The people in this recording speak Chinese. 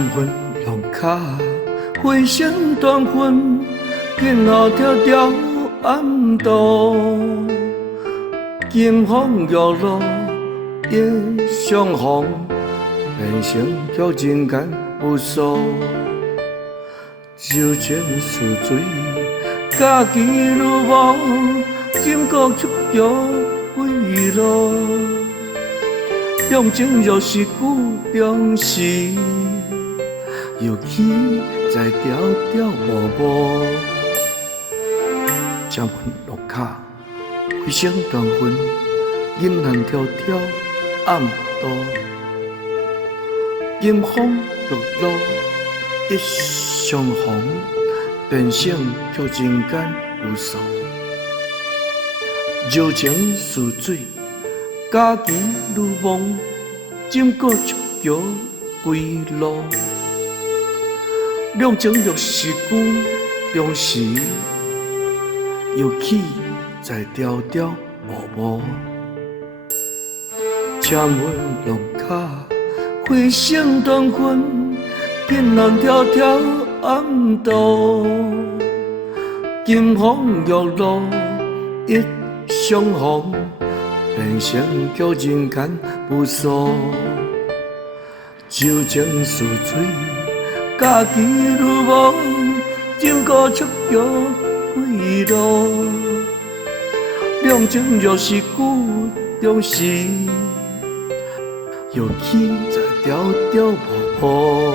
江昏浪脚，回声断魂，今后迢迢暗渡。金风玉露夜相逢，变成曲人间无数。柔情似水，家己如无，今国出桥归路。两情若是久长时，又起在条条无无。江昏浪脚，回声断魂，银汉迢迢暗渡。金风玉露一相逢，变成曲人间无数。柔情似水，家己如梦，今国出桥归路。两情若是久长时，又起在条条无无。江昏浪脚，回声断魂，银汉迢迢暗渡。金风玉露一相逢，变成曲人间无数。柔情似水，家己如无，今国出桥归路。两情若是久长时，又起在条条无无。